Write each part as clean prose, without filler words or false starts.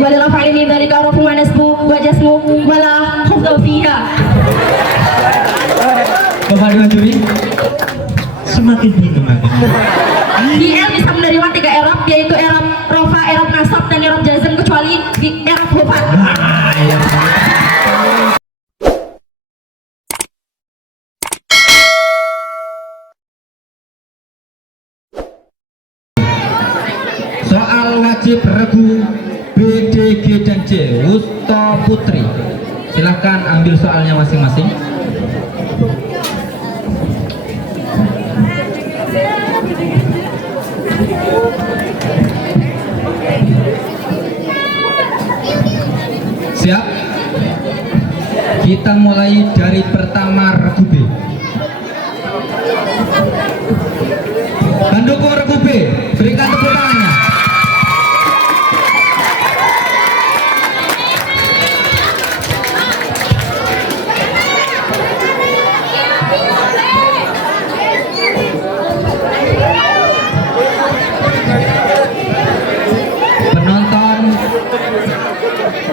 Wala fa'alini dhalika rafu wa nasbu wa jasmu wala khufda fiha. Bapak Dewan Juri, semakin bingung aku. Di L bisa menerima 3 i'rab, yaitu i'rab rafa, i'rab nasab, dan i'rab jazm, kecuali di i'rab hufa. Nah, iya. Soal wajib regu B, D, G, dan C, Wusto Putri. Silahkan ambil soalnya masing-masing. Siap? Kita mulai dari pertama regu B. Pendukung regu B, berikan tepuk tangannya. Penonton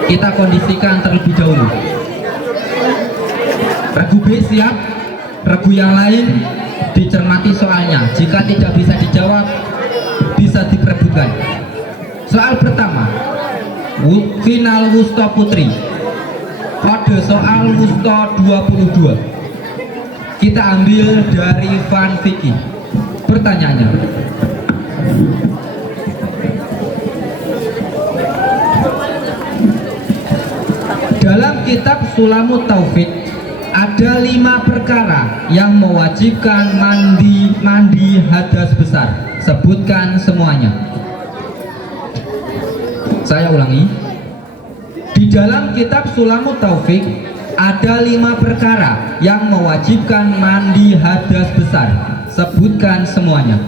kita kondisikan terlebih dahulu. Regu B siap, regu yang lain dicermati soalnya. Jika tidak bisa dijawab, bisa diperebutkan. Soal pertama, final Wusto Putri. Kode soal Wusto 22. Kita ambil dari Van Vicky. Pertanyaannya, dalam kitab Sulamut Taufik ada 5 perkara yang mewajibkan mandi hadas besar. Sebutkan semuanya. Saya ulangi. Di dalam kitab Sulamut Taufik ada 5 perkara yang mewajibkan mandi hadas besar. Sebutkan semuanya.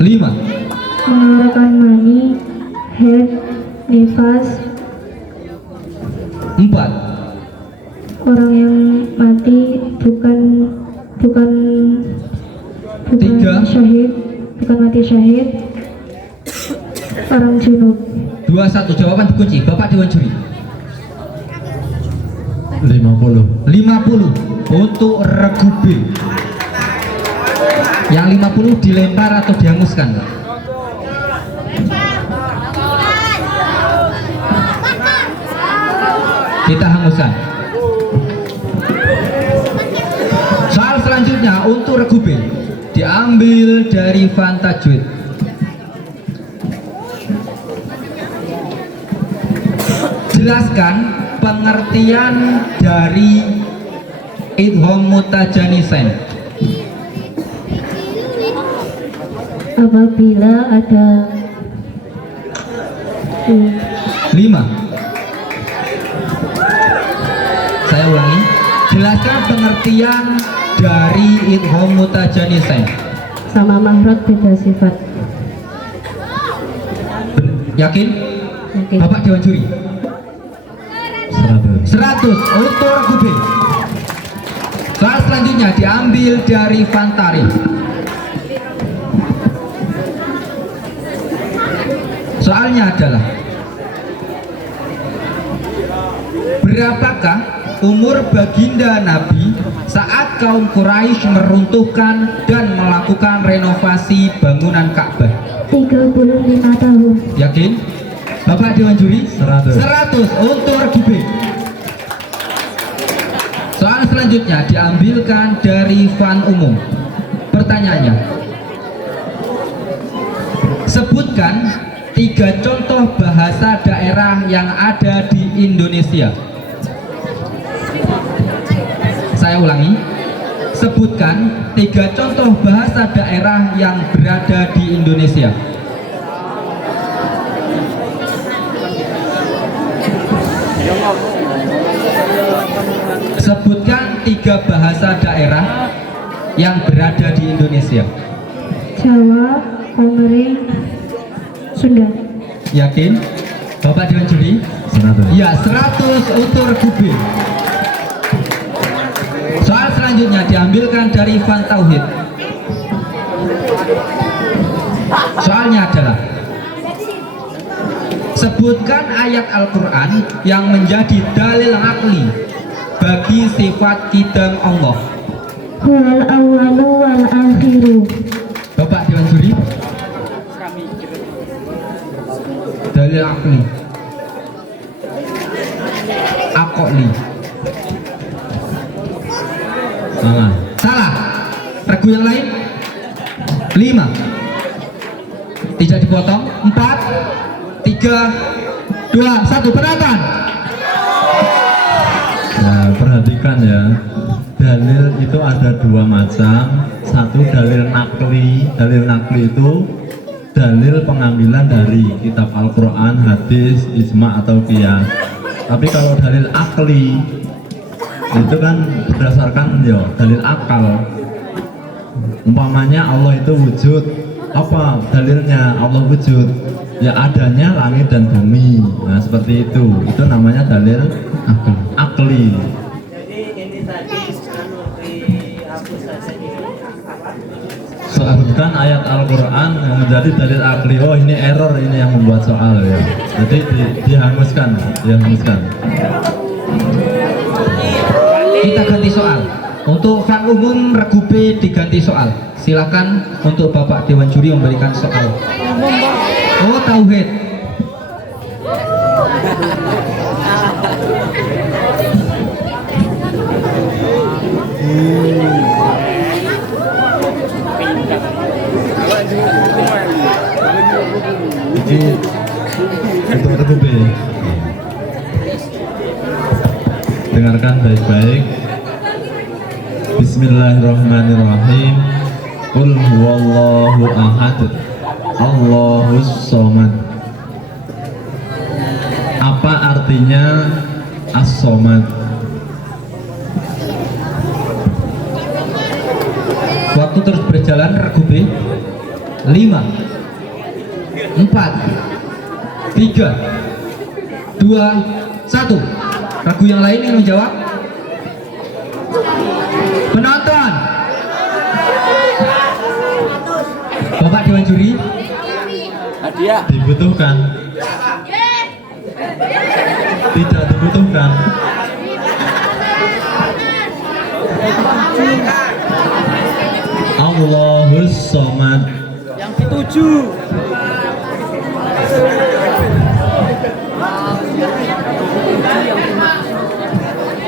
5. Mengeluarkan mani, haid, nifas. 4. Orang yang mati bukan Tiga. syahid, bukan mati syahid. Orang junub. 21 jawaban dikunci. Bapak Dewan Juri. 50 untuk regu B. Yang 50 dilempar atau dihanguskan? Kita hanguskan. Soal selanjutnya untuk regu B diambil dari Van Tajwid. Jelaskan pengertian dari idgham mutajanisain. Apabila ada 5. Saya ulangi. Jelaskan pengertian dari idgham mutajanisain. sama mahrot beda sifat. Yakin? Yakin. Bapak Dewan Juri. 100 untuk regu B. Soal selanjutnya diambil dari Fantari. Soalnya adalah, berapakah umur baginda Nabi saat kaum Quraisy meruntuhkan dan melakukan renovasi bangunan Ka'bah? 35 tahun. Yakin? Bapak Dewan Juri? 100 untuk regu B. Soal selanjutnya diambilkan dari Van Umum. Pertanyaannya, sebutkan 3 contoh bahasa daerah yang ada di Indonesia. Saya ulangi, sebutkan 3 contoh bahasa daerah yang berada di Indonesia. Sebutkan 3 bahasa daerah yang berada di Indonesia. Jawa, Komering, Sunda. Yakin? Bapak Dewan Juri? 100. Ya, 100 untuk regu B. Soal selanjutnya diambilkan dari Van Tauhid. Soalnya adalah, sebutkan ayat Al-Quran yang menjadi dalil akli bagi sifat kidam Allah. Huwal awwalu wal akhiru. Bapak Dewan Juri, dalil akli, akoli. Salah. Regu yang lain 5, tidak dipotong. 4, 3, 2, 1, penonton. Nah, perhatikan ya, dalil itu ada 2 macam. Satu dalil nakli. Dalil nakli itu dalil pengambilan dari kitab Al-Quran, hadis, ijma atau qiyas. Tapi kalau dalil akli itu kan berdasarkan ya dalil akal. Umpamanya Allah itu wujud, apa dalilnya Allah wujud? Ya adanya langit dan bumi. Nah seperti itu namanya dalil akli. Sebutkan ayat Al-Quran yang menjadi dalil akli. Oh ini error, ini yang membuat soal ya. Jadi dihanguskan. Kita ganti soal. Untuk fan umum regu B diganti soal. Silakan untuk Bapak Dewan Juri memberikan soal. Oh, tauhid. Ini untuk regu B. Dengarkan baik-baik. Bismillahirrahmanirrahim. Qul huwallahu ahad, Allahus somad. Apa artinya as-somad? Waktu terus berjalan. Regu B 5, 4, 3, 2, 1. Regu yang lain ingin menjawab? Penonton, Bapak Dewan Juri, Dibutuhkan? Tidak dibutuhkan. Allahus somad. Yang dituju.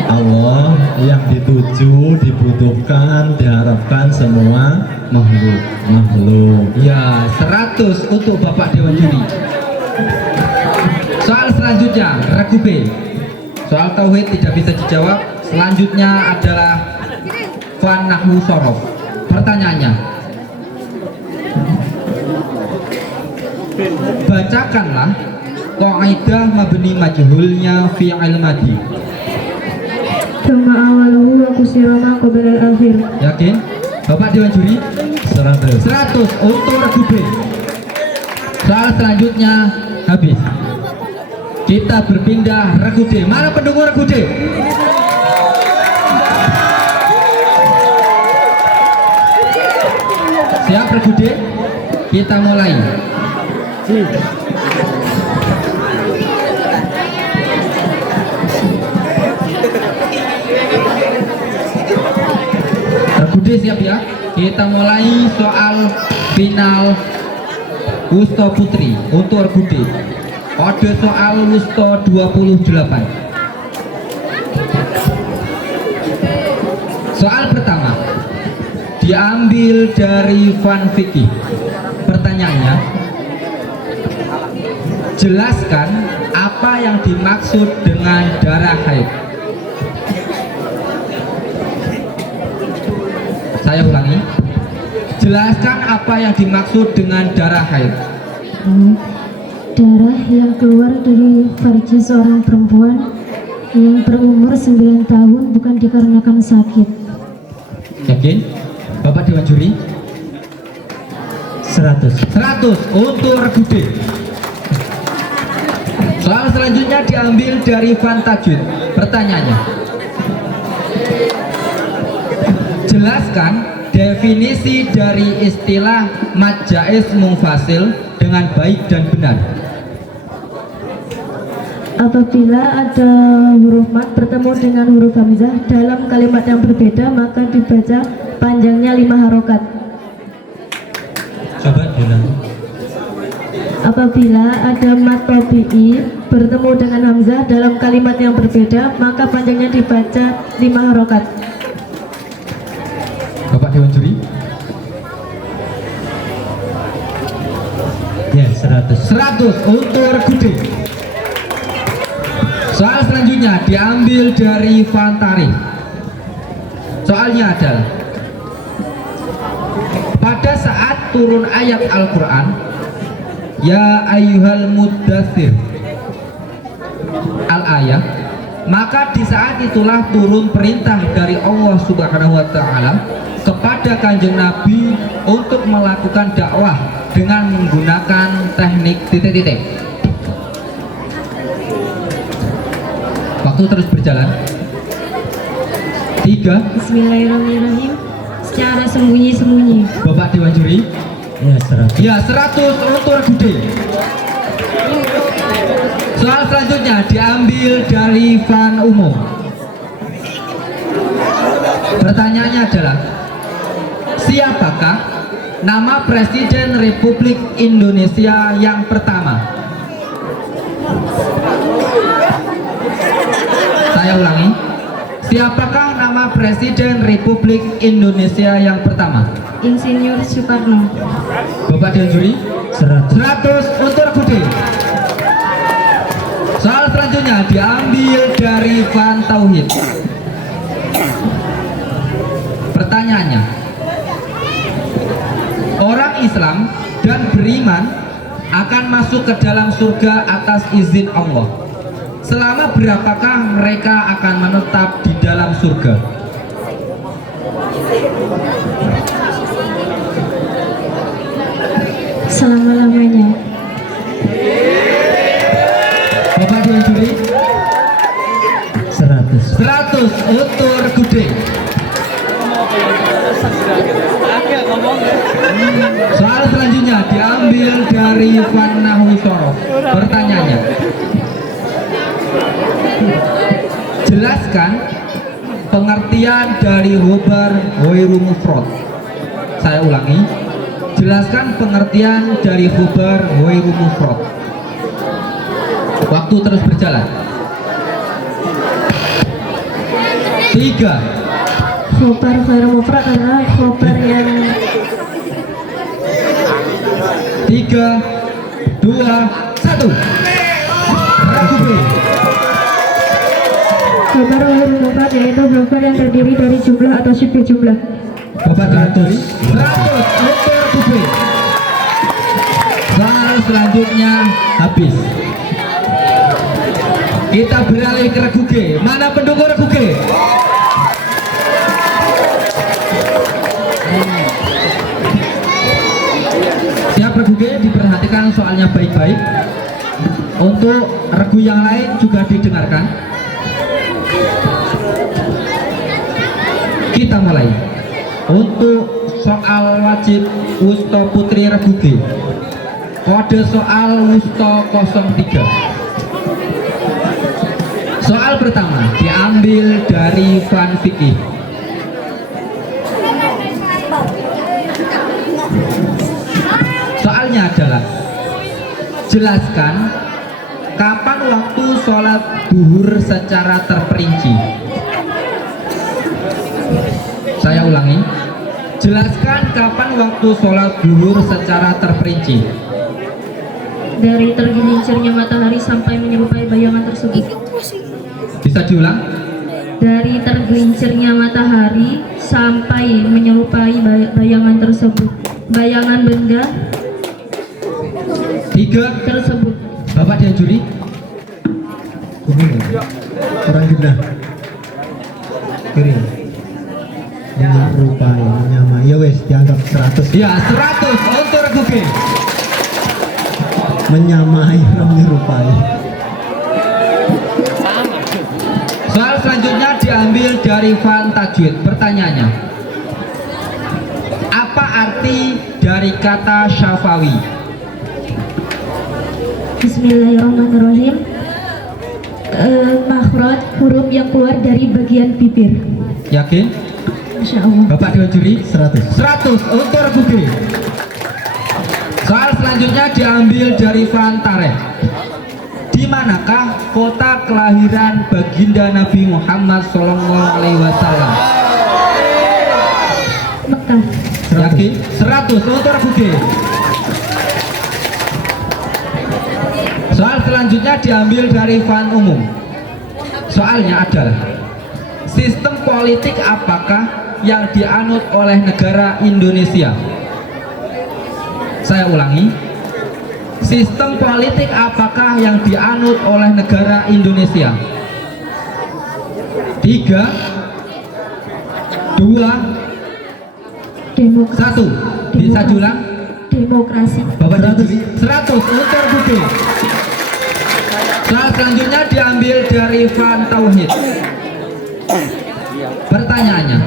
Allah yang dituju, dibutuhkan, diharapkan semua makhluk. ya 100 untuk Bapak Dewan Juri. Soal selanjutnya regu B. Soal tauhid tidak bisa dijawab. Selanjutnya adalah fan nahwu sorof. Pertanyaannya, bacakanlah qaidah mabni majhulnya fi'il madhi. Thumma awaluhu wa kusira ma qabla al-akhir. Yakin? Bapak Dewan Juri 100. 100 untuk regu B. Soal selanjutnya habis. Kita berpindah regu D. Mana pendukung regu D? Siap regu D? Kita mulai. Regu D siap ya? Kita mulai soal final Wusto Putri untuk regu D. Kode soal Wusto 28. Soal pertama diambil dari Van Vicky. Pertanyaannya, jelaskan apa yang dimaksud dengan darah haid. Saya ulangi, jelaskan apa yang dimaksud dengan darah haid. Darah yang keluar dari farji seorang perempuan yang berumur 9 tahun bukan dikarenakan sakit. Yakin? Bapak Dewan Juri 100. 100 untuk regu D. Soal selanjutnya diambil dari Van Tajwid. Pertanyaannya, jelaskan definisi dari istilah mad jaiz munfasil dengan baik dan benar. Apabila ada huruf mat bertemu dengan huruf hamzah dalam kalimat yang berbeda, maka dibaca panjangnya 5 harokat. Coba bilang. Apabila ada mat tabi'i bertemu dengan hamzah dalam kalimat yang berbeda, maka panjangnya dibaca 5 harokat. Bapak Dewan Juri. Ya, 100. 100 untuk Regude. Soal selanjutnya diambil dari Fantari. Soalnya adalah pada saat turun ayat Al-Quran Ya ayyuhal muddathir al-ayah, maka di saat itulah turun perintah dari Allah Subhanahu wa Ta'ala kepada Kanjeng Nabi untuk melakukan dakwah dengan menggunakan teknik titik-titik. Waktu terus berjalan. 3. Bismillahirrahmanirrahim. Secara sembunyi-sembunyi. Bapak Dewan Juri. Ya, 100. Ya, 100 untuk Regude. Soal selanjutnya diambil dari Van Umum. Pertanyaannya adalah, siapakah nama Presiden Republik Indonesia yang pertama? Saya ulangi. Siapakah nama Presiden Republik Indonesia yang pertama? Insinyur Soekarno. Bapak Dewan Juri. 100. 100 untuk Regude. Soal selanjutnya diambil dari Van Tauhid. Pertanyaannya, orang Islam dan beriman akan masuk ke dalam surga atas izin Allah. Selama berapakah mereka akan menetap di dalam surga? Selama-lamanya. Bapak Dewan Juri. 100. 100 untuk Regude. Soal selanjutnya diambil dari Van Nahwisoro. Pertanyaannya, jelaskan pengertian dari khobar ghairu mufrad. Saya ulangi, jelaskan pengertian dari khobar ghairu mufrad. Waktu terus berjalan. 3. Khobar ghairu mufrad adalah khobar yang 3, 2, 1. Regude. khobar ghairu mufrad yaitu khobar yang terdiri dari jumlah atau sibuk jumlah. Bapak 100 untuk Regude. Soal selanjutnya habis. Kita beralih ke Regude. Mana pendukung Regude? Siap Regude, diperhatikan soalnya baik-baik. Untuk regu yang lain juga didengarkan. Kita mulai. Untuk soal wajib Wusto Putri Regude, kode soal Wusto 03. Soal pertama diambil dari Van Fikih. Soalnya adalah, jelaskan kapan waktu sholat duhur secara terperinci. Saya ulangi, jelaskan kapan waktu sholat duhur secara terperinci. Dari tergelincirnya matahari sampai menyerupai bayangan tersebut. Bisa diulang? Dari tergelincirnya matahari sampai menyerupai bayangan tersebut. Bayangan benda 3. tersebut. Bapak Dewan Juri. Orang guna. Kiri. Menyerupai, menyamai. Ya wes, dianggap 100. Ya, 100 untuk Regude. Menyamai, menyerupai. Soal selanjutnya diambil dari Van Tajwid. Pertanyaannya, arti dari kata syafawi? Bismillahirrahmanirrahim. Makhraj, huruf yang keluar dari bagian bibir. Yakin? Masya Allah. Bapak Dewan Juri? 100. 100 untuk Regu G. Soal selanjutnya diambil dari Fantare. Di manakah kota kelahiran baginda Nabi Muhammad SAW? Mekah. Yakin? 100 untuk Regu G. Soal selanjutnya diambil dari Fan Umum. Soalnya adalah sistem politik apakah yang dianut oleh negara Indonesia? Saya ulangi, sistem politik apakah yang dianut oleh negara Indonesia? 3, 2, Demokrasi. 1. Bisa diulang? Demokrasi. Bapak 100 untuk Budi. Soal selanjutnya diambil dari Fan Tauhid. Pertanyaannya,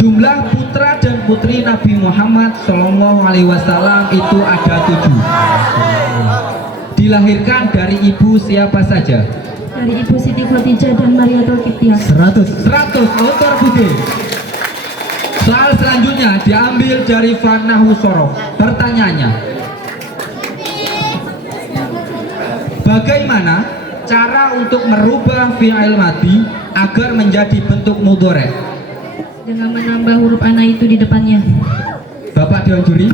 jumlah putra dan putri Nabi Muhammad SAW itu ada 7. Dilahirkan dari ibu siapa saja? Dari Ibu Siti Khadijah dan Mariatul Qibtiyah. 100 untuk Budi. Soal selanjutnya diambil dari Fan Nahwu Shoroh. Pertanyaannya, bagaimana cara untuk merubah fi'il madhi agar menjadi bentuk mudhari'? Dengan menambah huruf ana itu di depannya. Bapak Dewan Juri?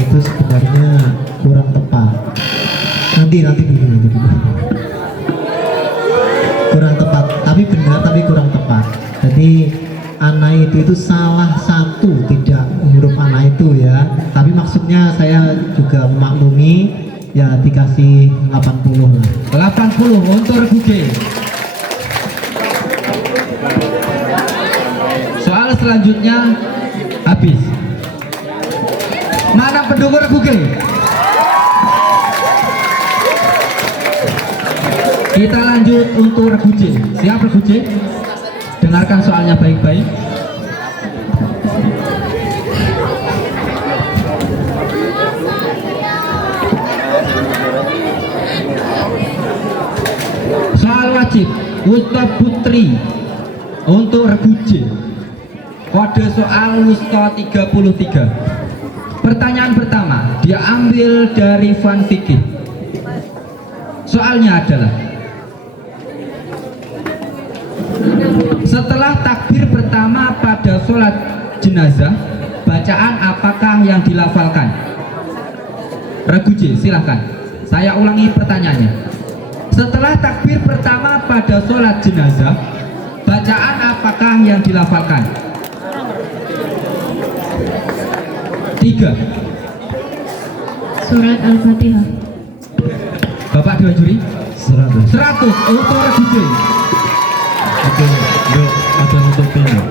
Itu sebenarnya kurang tepat. Nanti dulu. Kurang tepat, tapi benar tapi kurang tepat. Jadi ana itu salah satu, tidak huruf ana itu ya. Tapi maksudnya saya juga memaklumi, ya dikasih 80 lah. 80 untuk Buge. Soal selanjutnya habis. Mana pendukung Buge? Kita lanjut untuk Reguje. Siap Reguje? Dengarkan soalnya baik-baik. Soal wajib wusta putri untuk Reguje. Kode soal wusta 33. Pertanyaan pertama diambil dari Van Fikih. Soalnya adalah, setelah takbir pertama pada sholat jenazah, bacaan apakah yang dilafalkan? Reguje, silahkan. Saya ulangi pertanyaannya. Setelah takbir pertama pada sholat jenazah, bacaan apakah yang dilafalkan? 3. Surat Al-Fatihah. Bapak Dewan Juri? 100. 100 untuk Reguje. Oke, yuk ada nutupin ya.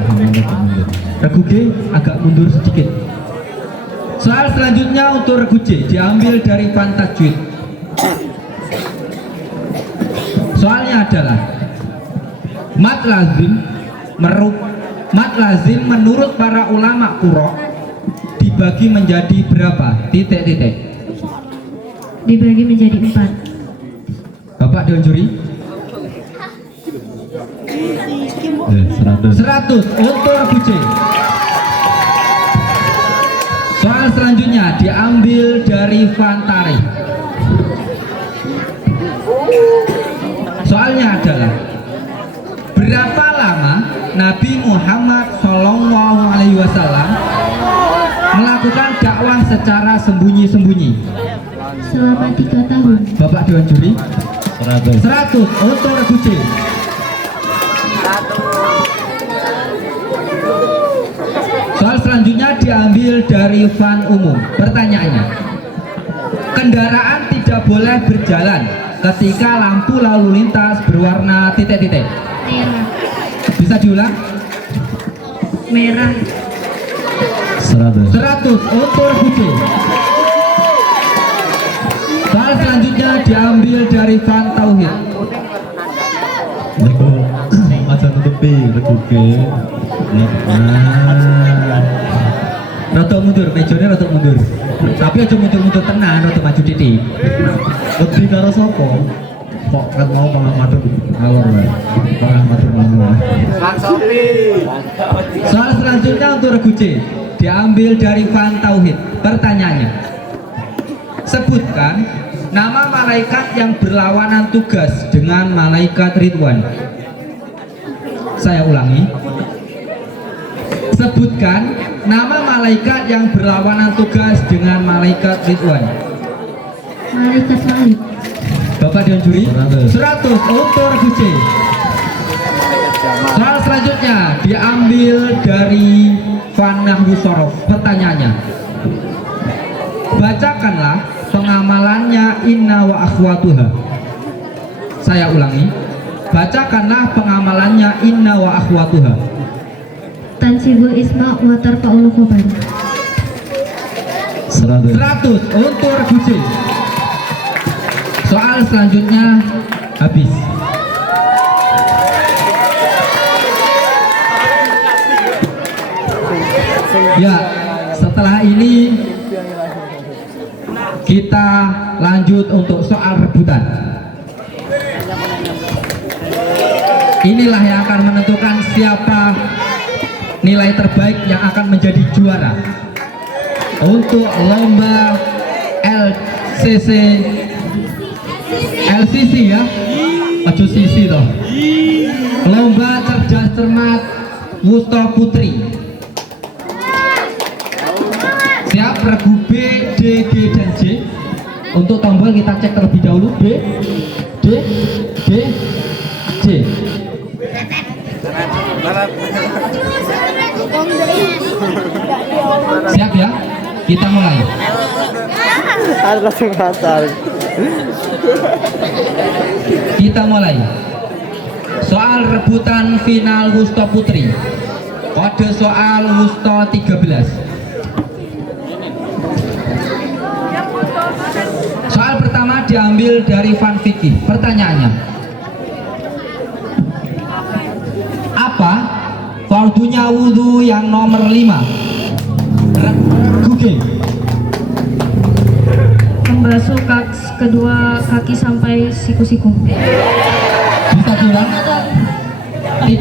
Reguje agak mundur sedikit. Soal selanjutnya untuk Reguje diambil dari Fan Tajwid. Soalnya adalah mat lazim menurut para ulama qurra dibagi menjadi berapa? Titik-titik. Dibagi menjadi 4. Bapak Dewan Juri? Ya, 100. 100 untuk Reguje. Soal selanjutnya diambil dari Fantari. Soalnya adalah, berapa lama Nabi Muhammad SAW melakukan dakwah secara sembunyi-sembunyi? Selama 3 tahun. Bapak Dewan Juri? 100. 100 untuk Reguje. Soal selanjutnya diambil dari Fan Umum. Pertanyaannya, kendaraan tidak boleh berjalan ketika lampu lalu lintas berwarna titik-titik. Merah. Bisa diulang? Merah. 100. 100 untuk Reguje. Soal selanjutnya diambil dari Fan Tauhid. Niku aja nutupi Reguje. Nah, Rada mundur, mejone rada mundur. Tapi aja mundur-mundur tenan, rada maju titik. Lebih karo sapa? Kok kan mau pengamatur alor wae. Pengamatur ngomong. Soal selanjutnya untuk regu C diambil dari Fan Tauhid. Pertanyaannya, sebutkan nama malaikat yang berlawanan tugas dengan malaikat Ridwan. Saya ulangi. Sebutkan nama malaikat yang berlawanan tugas dengan malaikat Ridwan. Malaikat Malik. Bapak Dewan Juri 100. 100 untuk regu C. Soal selanjutnya diambil dari Fanahwu Sorof. Pertanyaannya, bacakanlah pengamalannya Inna wa akhwatuha. Saya ulangi, bacakanlah pengamalannya Inna wa akhwatuha. Tansibul isma wa tarfa'ul khobar. 100. 100 untuk regu C. Soal selanjutnya habis. Ya, setelah ini kita lanjut untuk soal rebutan. Inilah yang akan menentukan siapa nilai terbaik yang akan menjadi juara untuk lomba LCC ya, Ojo sisi toh. Lomba cerdas cermat Wusto Putri. Siap regu B, D, G, dan J. Untuk tombol kita cek terlebih dahulu. B, D, G, J. Siap ya? Kita mulai. Kita mulai. Soal rebutan final Wusto Putri. Kode soal Wusto 13. Soal pertama diambil dari Van Vicky. Pertanyaannya, apa fardunya wudhu yang nomor 5? Google. Membasuh kedua kaki sampai siku-siku. Bisa diulang? 3,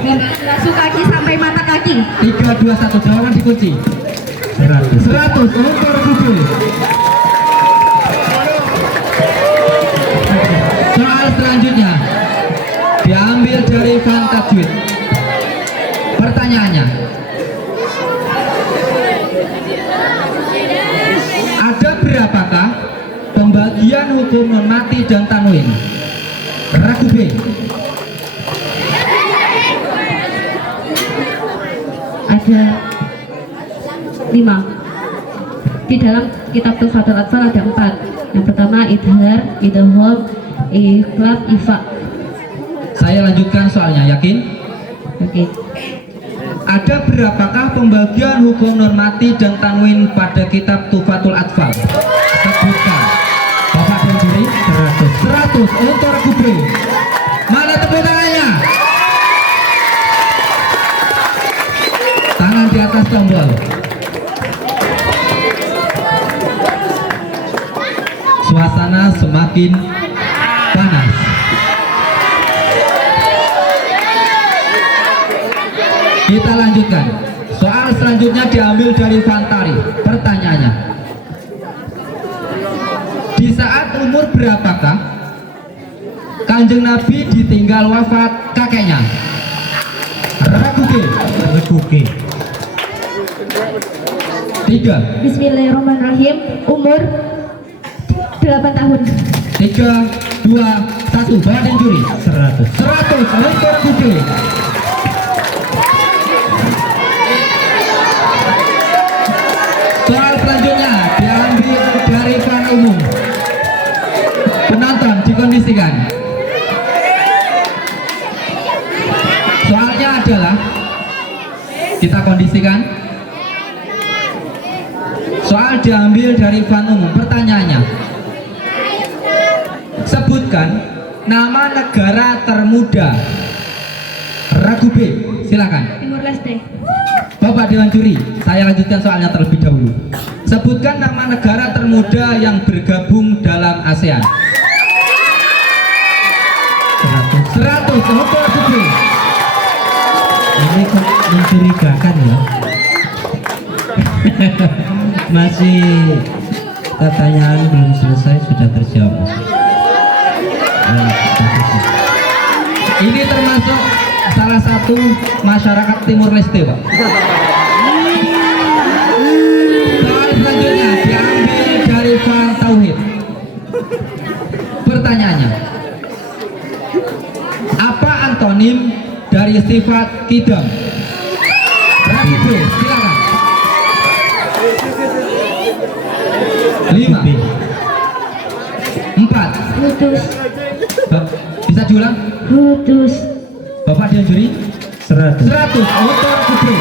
Membasuh kaki sampai mata kaki. 3, 2, 1. Jawaban dikunci. 100 untuk Google. Soal selanjutnya diambil dari Van Tajwid. Pertanyaannya, ada berapakah pembagian hukum non mati dan tanwin? Ragu B. Ada 5. Di dalam kitab Tuhfatul Atfal ada 4. Yang pertama idhar, idham, ikhlab, ifa. Saya lanjutkan soalnya, yakin? Oke. Ada berapakah pembagian hukum normati dan tanwin pada kitab Tuhfatul Atfal? Sebutkan. Bapak dan juri 100 untuk regu B. Mana tepuk tangannya? Tangan di atas tombol. Suasana semakin panas. Kita lanjutkan. Soal selanjutnya diambil dari Fantari. Pertanyaannya, di saat umur berapakah Kanjeng Nabi ditinggal wafat kakeknya? Ragu G. 3, Bismillahirrahmanirrahim. Umur 8 tahun. 3, 2, 1. Badan juri 100 untuk Ragu G. Soal selanjutnya diambil dari fan umum. Penonton dikondisikan. Soalnya adalah, kita kondisikan. Soal diambil dari fan umum. Pertanyaannya, sebutkan nama negara termuda. Ragu B, silakan. Timur Leste. Bapak Dewan Juri, saya lanjutkan soalnya terlebih dahulu. Sebutkan nama negara termuda yang bergabung dalam ASEAN. 100. Betul, Juri. Ini kok mencurigakan ya. Masih pertanyaan belum selesai sudah terjawab. Ini termasuk salah satu masyarakat Timur Leste, Pak. Soal selanjutnya diambil dari Fal Tauhid. Pertanyaannya, apa antonim dari sifat kidam? Ragu B, silakan. 5 4. Putus, Bisa diulang? putus. Bapak Dewan Juri? 100. 100. Autor Kubri.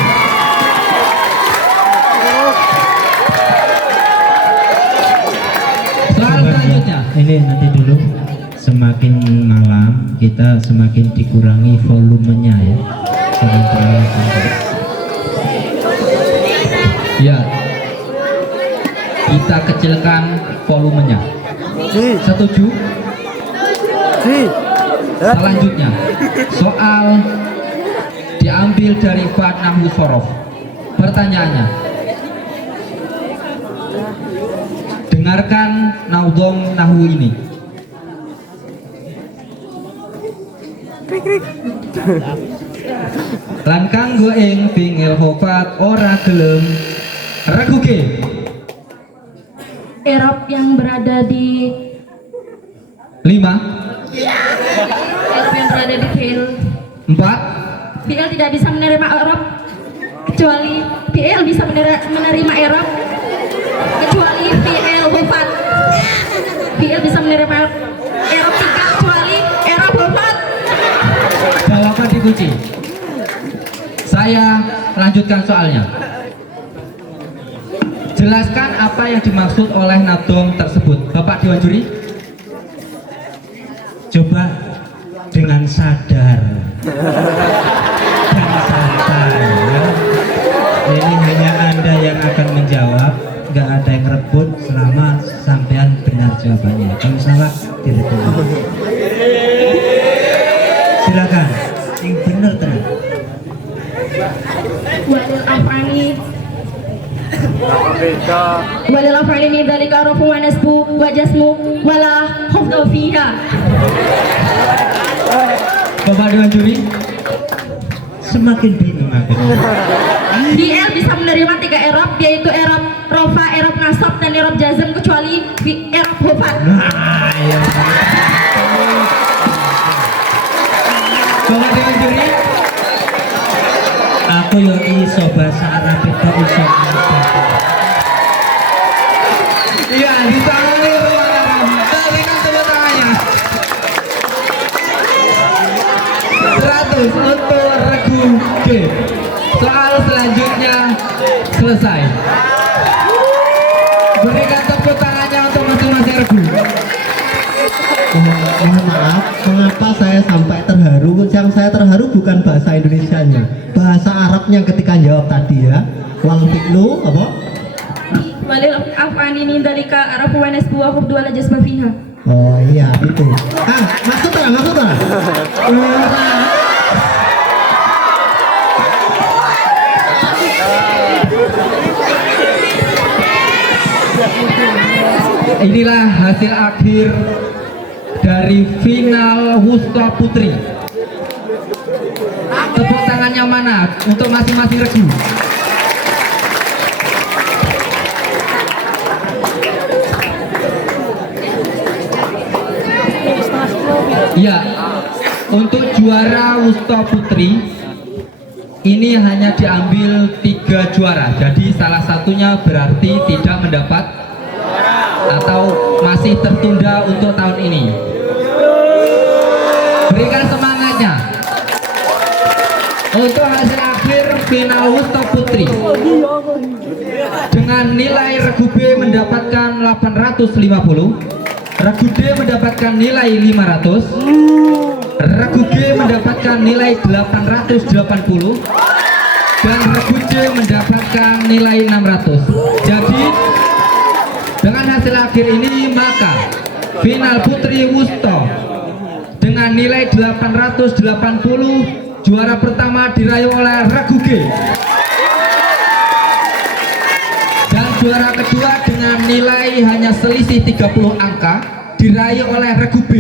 Soal selanjutnya. Ini nanti dulu, semakin malam kita semakin dikurangi volumenya ya. Jangan terlalu kencang. Ya, kita kecilkan volumenya. Setuju? Selanjutnya, soal diambil dari Bab Nahwu Shorof. Pertanyaannya, dengarkan naudhom nahwu ini. Lan kanggo ing pingil hofat ora gelem reguke. Erop yang berada di 5 Erop yang berada di fi'il. 4 Fi'il tidak bisa menerima Erop kecuali fi'il bisa menerima Erop kecuali fi'il hufat. Fi'il bisa menerima Erop 3 kecuali Erop hufat. jawaban dikunci. Saya lanjutkan soalnya. Jelaskan apa yang dimaksud oleh nadom tersebut, Bapak Dewan Juri. Coba dengan sadar dan santai ya. Ini hanya Anda yang akan menjawab, nggak ada yang rebut selama sampean benar jawabannya. Kalau salah direkam. Silakan, yang benar tenang. Walil af'ali min dzalika rafu wa nasbu wa jasmu wala khufdu fiha. Bapak Dewan Juri. Semakin bingung aku. Fi'il bisa menerima 3 i'rab yaitu i'rab rafa, i'rab nasab dan i'rab jazm kecuali i'rab hufat. Nah, ya. Bapak Dewan Juri. Aku yo iso bahasa Arab itu iso. Iya, ditangani ruangan. Berikan tepuk tangannya. 100 untuk regu G. Soal selanjutnya selesai. Berikan tepuk tangannya untuk masing-masing regu. Mohon maaf, mengapa saya sampai terharu? Yang saya terharu bukan bahasa Indonesianya, bahasa Arabnya ketika jawab tadi ya. Wal fi'lu apa? Walil af'ali min dzalika rafu wa nasbu wa khufdu wala jasma fiha. Oh iya itu. Maksud tak? Maksud tak? Inilah hasil akhir dari final Wusta Putri. Tepuk tangannya mana untuk masing-masing regu? Ya, untuk juara Wusta Putri ini hanya diambil 3 juara. Jadi salah satunya berarti tidak mendapat atau masih tertunda untuk tahun ini. Berikan semangatnya. Untuk hasil akhir final Wusta Putri dengan nilai regu B mendapatkan 850, regu D mendapatkan nilai 500, regu G mendapatkan nilai 880, dan regu C mendapatkan nilai 600. Jadi dengan hasil akhir ini maka final putri Wusto dengan nilai 880, juara pertama diraih oleh regu G. Dan juara kedua dengan nilai hanya selisih 30 angka diraih oleh regu B.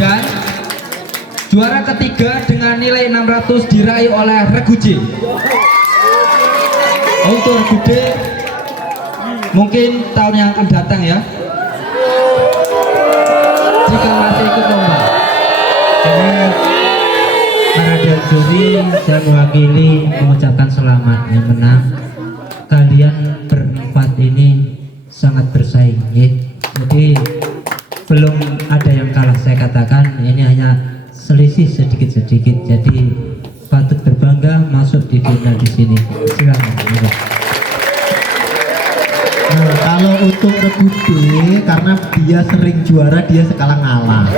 Dan juara ketiga dengan nilai 600 diraih oleh regu J. Untuk regu D mungkin tahun yang akan datang ya, jika masih ikut lomba. Jadi para dewan juri, saya mewakili mengucapkan selamat yang menang. Kalian berempat ini sangat bersaing ya. Jadi belum ada yang kalah, saya katakan ini hanya selisih sedikit-sedikit. Jadi patut berbangga masuk di final di sini. Silakan. Nah, kalau untuk regu B karena dia sering juara dia sekala ngalah.